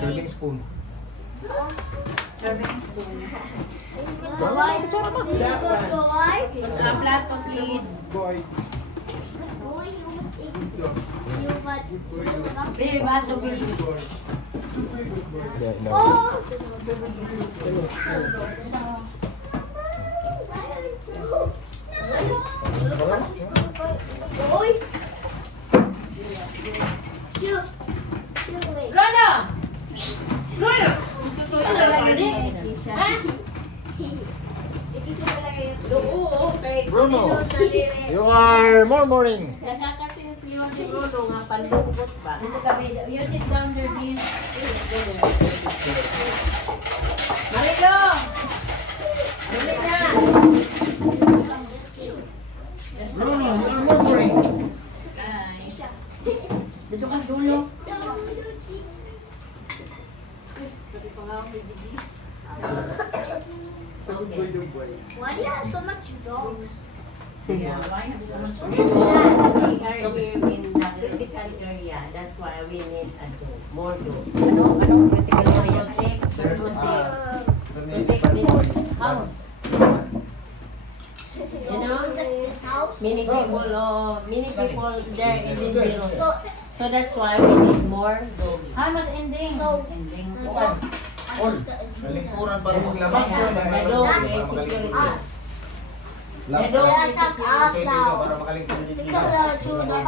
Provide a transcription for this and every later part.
Serving spoon. Serving spoon. Plato, please. Baso, please. Yeah, no. Lola! Lola! Oo, okay. Bruno, you are murmuring. Nakakasing siliwan si Bruno nga palubot ba? Dito kami. You sit down there, please. Marilo! Dali na! Bruno, you are murmuring. Dito ka dulo. Why do you have so much dogs? Yeah, why have so much? We are here in the critical area. That's why we need a dog. More dog. Ano critical area? Protect this house. You know? This house? Many people there in this zero. So that's why we need more dog. How much ending? So, Ending. dogs. All. Nalingkuran pa rin maglabang. The dog is security. Us. The dog Let is us have us now. Para makalingkuran dito. Because the two They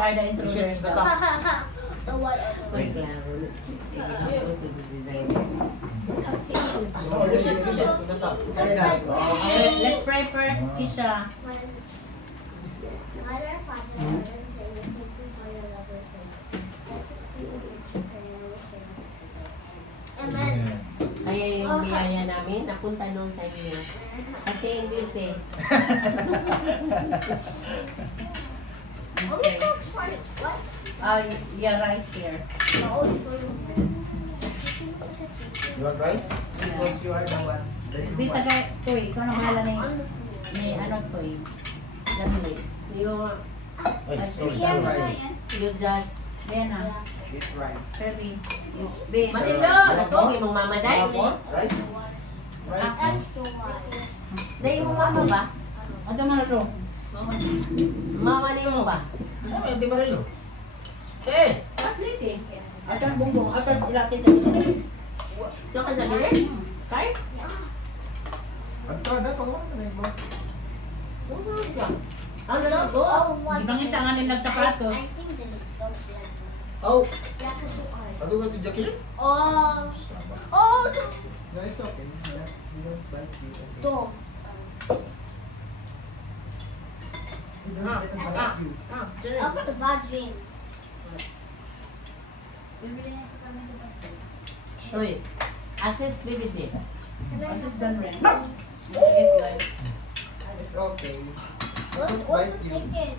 are the intruders. the whatever. Wait lang. Let's pray first, Kisha. Amen. Kaya yung biyaya namin, napunta doon sa inyo. Kasi English eh. Only dogs want what? Yeah, rice here. Oh, it's for you. You want rice? Because you are the one. Bita ka, Toy, ikaw na bahala ni ano, Toy. Dali. Ay, sorry. Yeah, Rice. You just... Yan na. Eat rice. Kirby. Base. Manilo! Natog yung mama day. Rice? Rice. That's so much. Day mo mama ba? Ano mga ito? Mama ni mo ba? Ano, hindi ba rin? Eh! Atlet eh. Atang bumbong. Atang ilapit sa ito. Diyan ka sa gilid? Kay? Agto na, pagawa na rin mo. Ano na Dogs go? all want. Ibangita nga nilang sapatos. I think the dogs like. Oh! Yeah, because you are. Ano ba si Jacqueline? Oh, oh, No, it's okay. You don't bite you. dog. I've got a bad dream. Uy, assist BBC. Assist done rin. It's okay. What's the chicken?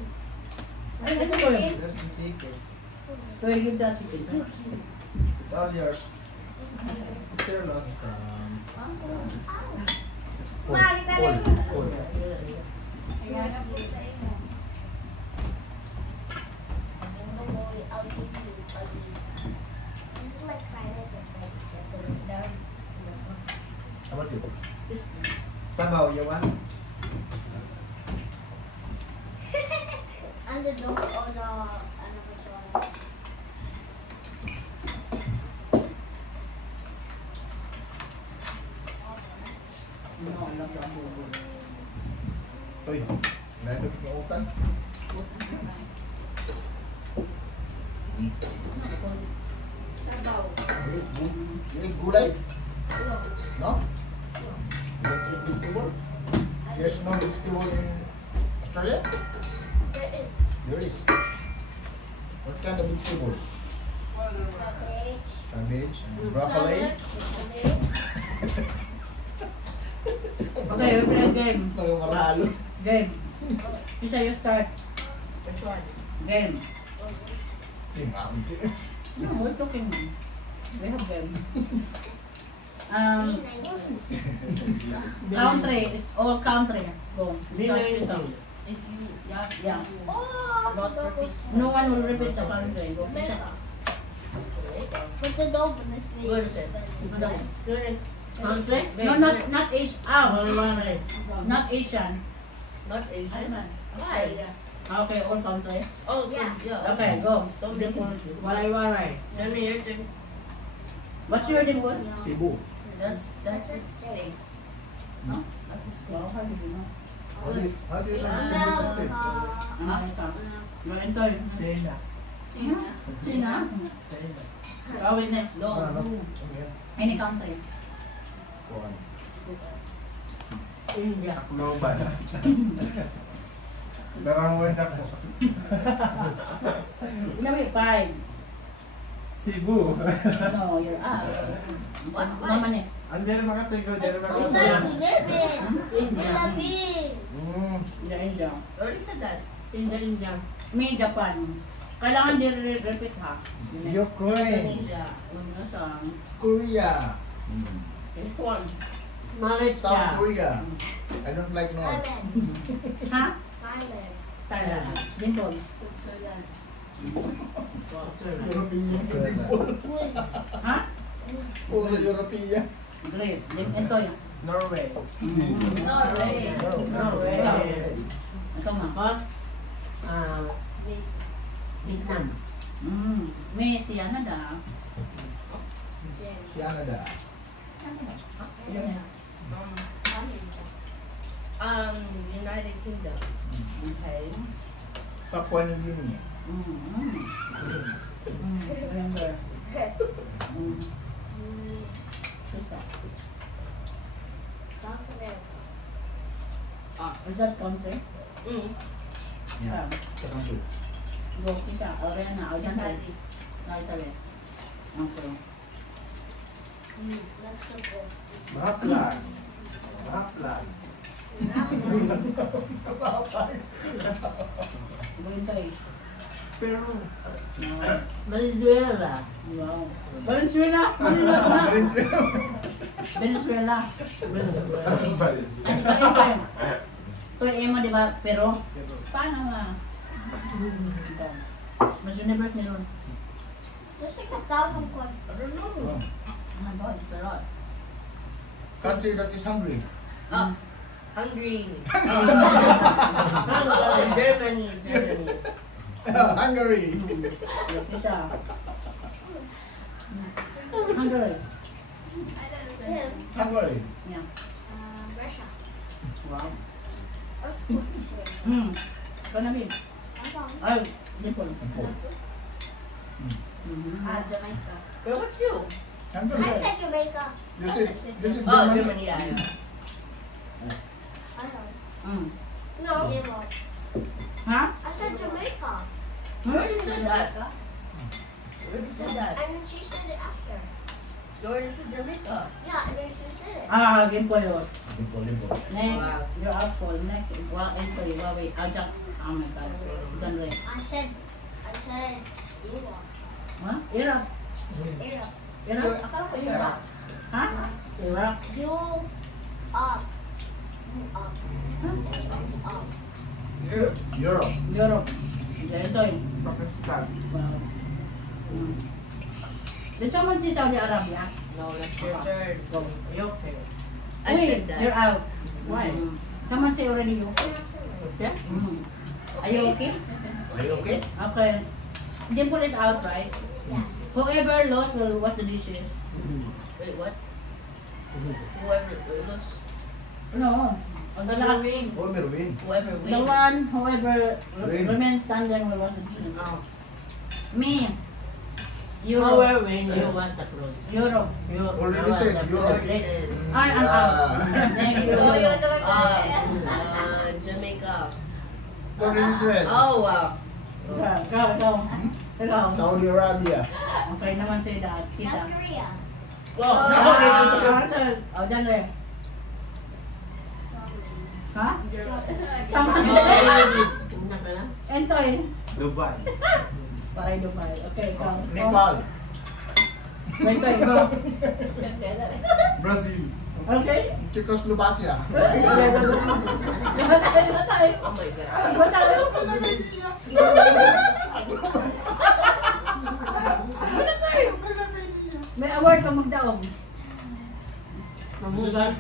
Ay, ito ko yun. There's the chicken. Toy, give that to me. It's all yours. It's your loss. Hold. It's like Friday the 27th. How about you? Sabaw, you want? And the dogs or the animatronics. No, I love that movie. Uy, nalagay ng utan. You eat gulay? No? You don't eat vegetable? There's no vegetable in Australia? There is There is. What kind of vegetable? cabbage. Cabbage and broccoli? Okay, we play a game. Ito yung marahalo. Game. Kisha, you start. Which one? Game. Hindi. No, we're talking. We have game. Country. It's all country. Go. Hindi na Start yun dito. ito. If you, yeah. Oh, Not repeat. No one will repeat the country. Go Mesa. pizza. But the dog in the Good, face. sir. Good. Country? No, not Asian. Waray-waray. Not Asian. Not Asian. Why? Okay, all country. Oh, Yeah. yeah. Okay, go. Waray-waray. Tell me your turn. What's your neighbor? Cebu. That's his state. No? That's his Wow, state. how do you know? How do you know the country? America. Go enjoy. China. China? Go in next. No, Go. no. Any country. Kuan. India. Global. Naramuan ako. Number 5. Cebu. No, you're out. What? Mama next. Andiyan na makatigo, diyan na What's makatigo. that you live in? India. Philippines. India, India. I already said that. India. Me, Japan. Kailangan din repeat ha. Ukraine. Indonesia. Una sa Korea. this one. South Malaysia. Korea. I don't like North. Thailand. Ha? Thailand. Thailand. Dimple. European. Ha? Puro European. Greece. Ito yun. Norway. Norway. Norway. Ito ma. Ako? Vietnam. May si Canada. Canada. United Kingdom. Okay. Papua New Guinea. Remember. South America. Is that country? Yeah. Country. Go kita. Alright na. Alright na. Italy. Okay. Mexico. Mahaplan. Mahaplan. Go into it. Peru. No. Venezuela. Wow. Venezuela? Venezuela na. Venezuela. Venezuela. Venezuela. Ano ka yung time? Ito yung emo, di ba? Pero, paano nga? Ito. Mas universe ni Ron. There's like 1,000 questions. I don't know. Oh my God, it's a lot. Country that is hungry. Hungary. Oh, Germany. Hungary. Isa. Hungary. Him. Hungary. Yeah. Russia. Wow. Australia. Kanami. Ay, Dimple. Jamaica. Well, what's you? Hungary. I said Jamaica. This is Oh, Germany. Germany, yeah. I know. No. Ha? I said Jamaica. You already said that. You already said that. And then she said it after. You already said Jamaica. Yeah, and then she said it. Dimple yun. Limpo. Next, you're up for next. Ito, Huawei. Ajak. Oh my God. Ganre. I said Iraq. Ha? Iraq. Iraq. Iraq? Akala ko Iraq. Ha? Iraq. You up. You up. Up. Europe. Europe. Europe. Ito yun. Pakistan. Wow. Dito mo si Saudi Arabia. No, that's your turn. Go. Okay. I said that. You're out. Why? Someone say already you. Yeah? Are you okay? Are you okay? Okay. Dimple is out, right? Yeah. Whoever lost will wash the dishes. Wait, what? Whoever lose, No. The last, Whoever win. whoever wins. the one, whoever Win. remains standing will wash the dishes. Oh. Me. However, Europe. when you wash the clothes. Europe. You Already said, You Europe. already said. I am out. Thank you. Oh, you're Jamaica. Already said. Oh, wow. Go. Ikaw. Saudi Arabia. Okay naman say that. Kita. South Korea. Well, Oh, dyan rin. Ha? Tama Oh, Una ka na? Entoy. Dubai. Paray Dubai. Okay, go. Nepal. Entoy, go. Brazil. Okay? Czechoslovakia. Batay. Oh my God. Batay. May award ka magdaog. Mamugas.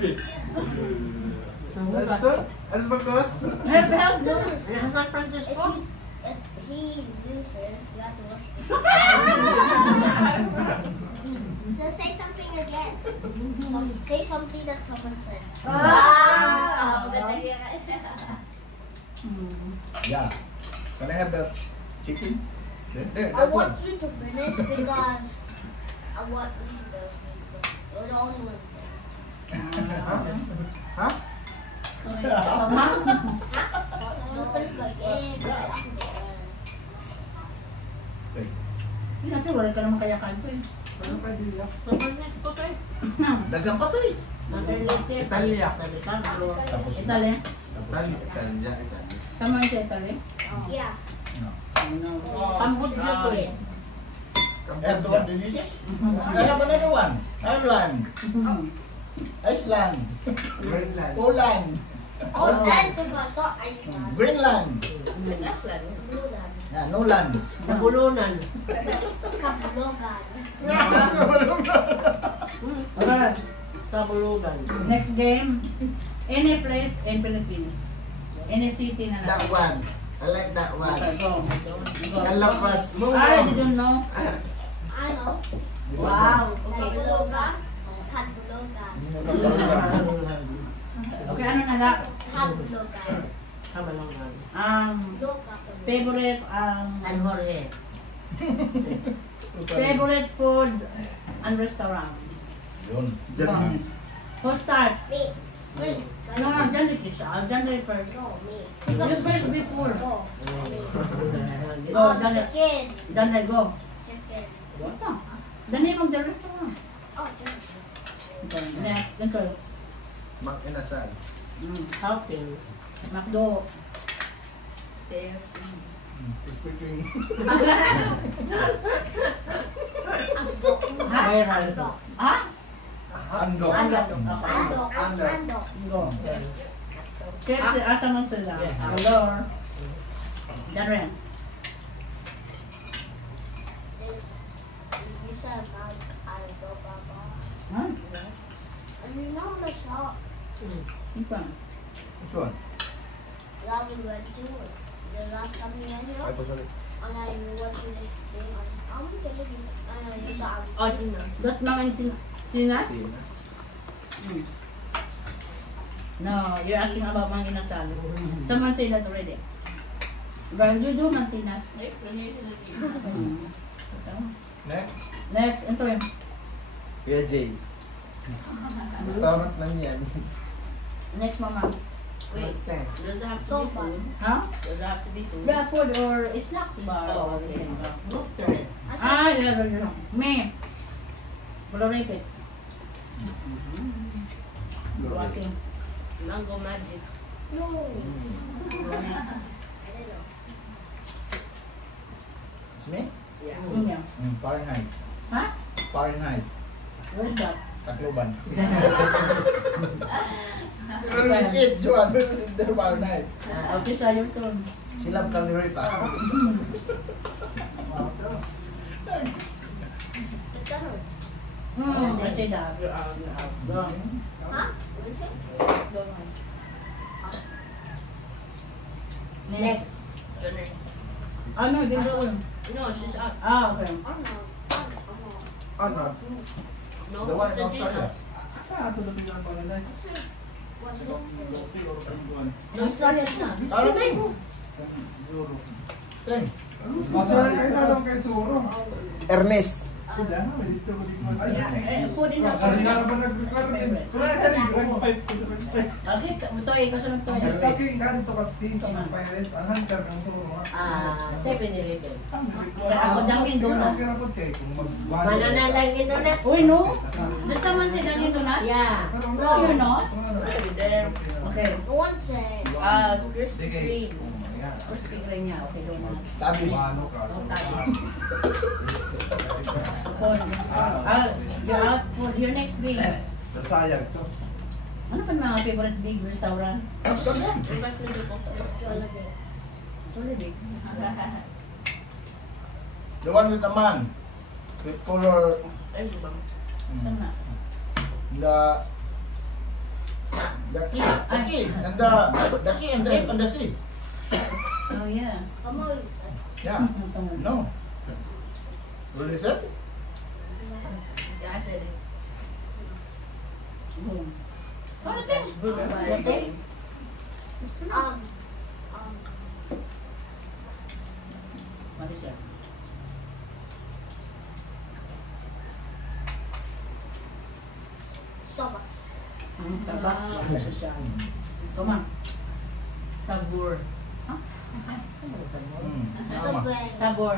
Mamugas. Ano ba, boss? Help, help. San Francisco? If he loses, you have to watch this. No, say something again. Say something that someone said. Wow! Maganda yan. Yeah. Can I have the chicken? There, I that want one. you to finish because I want you to go. You're the only one. Ha? I'll finish my game. Okay. Hindi natin, wala ka naman kaya-kaya ko eh. Ano pa dila? San Francisco kayo? Dagang pa to eh. Nag-relate Italia. sa Italia. Tapos Italy? Italia. Tama yung sa Italy? Yeah. Cambodia to eh. And the one delicious? I have another one. Ireland. Iceland. Greenland. Poland. Oh, and to go, not Iceland. Greenland. It's Iceland. Blue land. Yeah, no land. Nabulunan. Kablogan. Alright. Kabulugan. Next game. Any place in Philippines. Any city na That lang. one. I like that one. Okay, go. Go. Kalapas. I didn't know. I know. Wow. Okay. Kablogan. Kablogan. Okay, ano na lang? Kablogan. Kamalungan. Loka. Favorite, San Jorge. favorite food and restaurant. Yun. Germany. Who start? Me. Me. No, dyan rin siya. Dyan rin first. No, me. You first before. Go. Go, Oh, dyan rin. chicken. Dyan rin, go. Chicken. What the? The name of the restaurant. Oh, chicken. Okay, next. Ito. Mak Inasal. Shopping. McDo. KFC. Speaking. Viral. Ha? Andok. Andok. Andok. Andok. Go. KFC, asa man sila? Alor. Dyan rin. You said Mount Andok, Papa. Ha? No, the shop. Ito. Which one? That we went to the last time we went here. And then we went to this thing. I'm gonna be. And you got. Oh, Dinas. That mga tinas? Tinas. No, you're asking about mga inasal. Someone said that already. But you do mantinas. Ay, pranay sila dito. Next. Next, ito yun. Kuya Jay. Restaurant lang yan. Next, mama. Wait, Master. does it have to be food? Huh? Does it have to be food? Yeah, food or snacks ba? Oh, okay. Master. Yeah. Me. Wala repeat. Walking. Mango magic. No. I don't know. It's me? Yeah. Fahrenheit. Ha? Fahrenheit. What is that? Tacloban. Ano is it, Joan? Ano is it there Fahrenheit? Okay, sa'yo ito. Silab Caldereta. Kasi that. Go. Huh? What is it? Go. Next. Next. Gunner. Ano, din doon. No, she's up. Okay. Oh no. Ano? No, The one it's in a Australia. Dinas. Asa ato na bilang Fahrenheit? What is it? No, it's a Dinas. Fahrenheit. Teng. Masarap kayo na lang kay Suro. Ernest. Food in the Kanina ka ba nag-requirements? Kasi ito eh, kasunod to. Speaking ganito kasi sa Pirates, ang hunter ng Suro. 7-Eleven. Kaya ako Dunkin' Donuts. Okay na po siya kung Banana Dunkin' Donut. Uy, no? Doon naman si Dunkin' Donuts? Yeah. No, you're not? There. Okay. No one said. Krispy Kreme. Crispy Kreme niya. Okay, donuts. Tabi. You're out for your next week. Nasayag to. Ano pa mga favorite big restaurant? Investment ko. Jollibee. Jollibee. The one with the man. With color. Ay, bang. Tama. The key and the sea. Oh yeah. Come on, listen. Yeah. No. What is it? Yeah, I said it. Boom. What is this? Okay. What is that? Starbucks. Tabak. Come on. Sabor. Huh? Sabor. Subway. Sabor.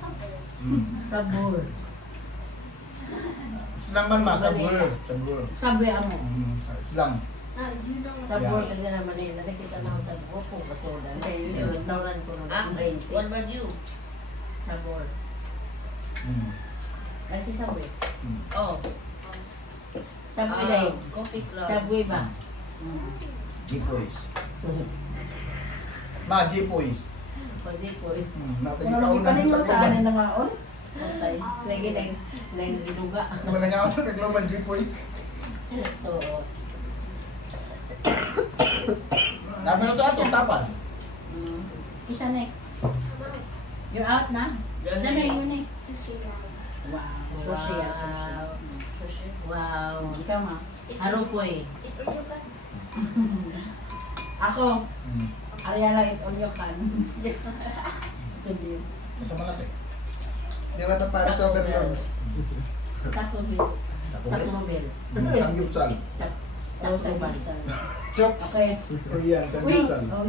Subway. Sabor. Silang man ma, sabur. Sabur. Sabor ano? Silang. Now, you know Sabor Yeah. kasi naman eh. Nakikita na ako sa Opo, Kasoda. Okay. Yung restaurant ko nung Ah, Rainsi. what about you? Sabor. Kasi Sabor. Oh, Subway dahil. coffee club. Subway ba? Jipoys. Ma, jipoys. Kasi po is Natagi Kung ka ano una. kalimutan na maon? Pantay. Lagi nang ginuga. Naman na nga ako nagloban jipoys. Oo. Dami na sa ato, tapan. Kisha next. You're out na? Diyan na you next. sushi now. Wow. Sushi. Wow. Sushi. Wow. Ikaw ma. Harupoy. Ito yung ka. Ako. Ariala it on your can. Sige. Ito malaki. Di ba ito para sa overloads? Taco bill. Taco Bell. Sangyupsal. Taco sa bansa. Chokes. Okay. Korean, Wait. Sangyupsal. Oh,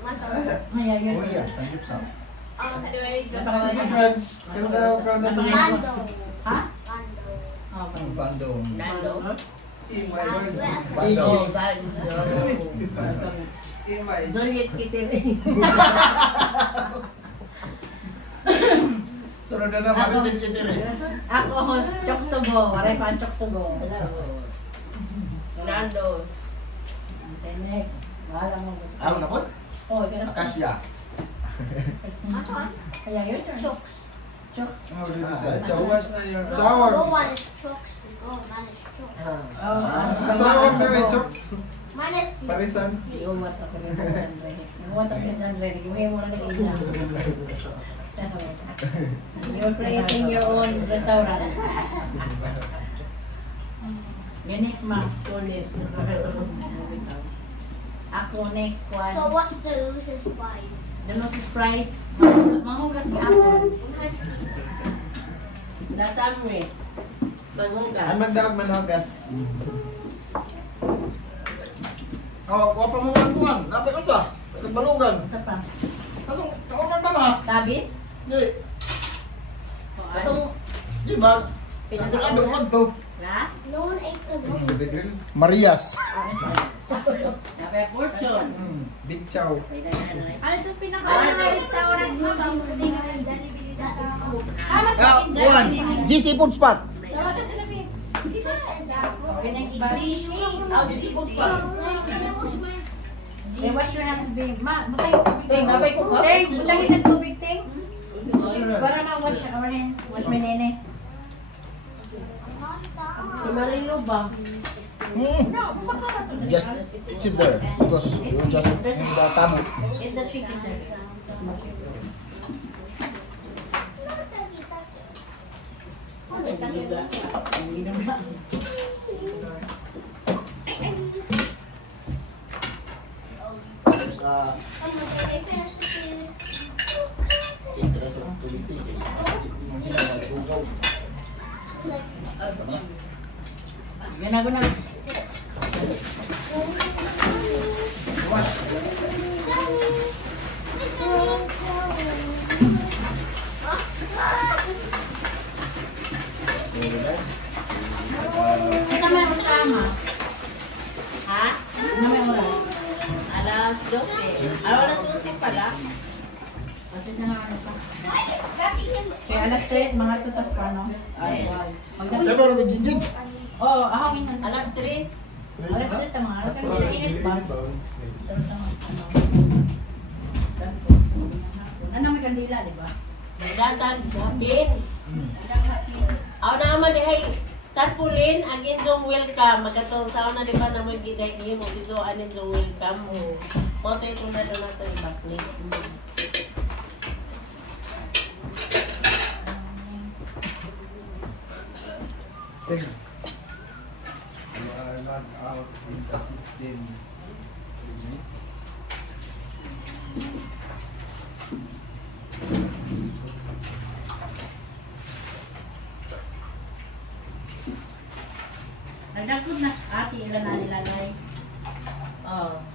Mata. Maya, yun. Oh yeah, sangyupsal. Si French. Kaya daw ka na Lando. Ha? Lando. Okay. Bandung. Nando. Bandung. Juliet Kitty. Sunod na marites itiri. Ako, chokes to go. Waray pa ang chokes to go. Nando's. Okay, next. Bahala mo. Ako na po? Oh, ikaw na. Akasya. Ano? Kaya your turn. Chokes. Chokes. How did you say? Ah, Chokes. Go Sour. one is chokes to go. Mine is chokes. Oh, Sour na may chokes. Mine is Parisan. iuwat ako rin sa Andre. Iuwat ako rin sa Andre. Iuwi mo na nag-iisa. You're creating your own restaurant. Your next ma. Tunis. Ako next one. So what's the loser's prize? The losses price. Mahugas ni ako. Lasamwe. Manghugas. Ang magdawag manogas. Oh, wapa mo buwan. Napay ko sa. Nagbalugan. Ito pa. Atong taon ng tama. Tabis? Di. Atong di ba? Pinagulado mo to. Na? No one ate the Sa loser's. the grill. Marias. Napay fortune. Big chow. Ano ito pinaka restaurant mo? Bago sa tingin ng Jollibee That is dito. cool. One. GC Food Spot. Tawagan sila, babe. Okay, next ba? Oh, seafood pa. Okay, wash your hands, babe. Ma, butay yung tubig. Ting, napay ko ka. Ting, butay isang tubig, Ting. Para ma-wash our hands. Wash my nene. Si Marilo ba? Just sit there because you just in the tamo. Is the chicken there? Sa interest ng tubig. Ganago na. Kita may kasama. Ha? Ano may oras? Alas 12. Alas 11 pala. At least na ano pa. Kaya alas 3, mga tutas pa, no? Ay, wow. Pero ano jinjin? Oh, ahawin na. Alas 3. Alas 3 tama. Alas 3 init ba? Pero tama. Ano may kandila, di ba? Datan, din. Aw naman di ay tarpulin agin jong welcome magatong sa na di ba na mo giday ni mo si so anin jong welcome mo. Mo tay ko na do na to ibasni. You are not out in the system. Nagdagod na ati ilan na nilalay. Oh.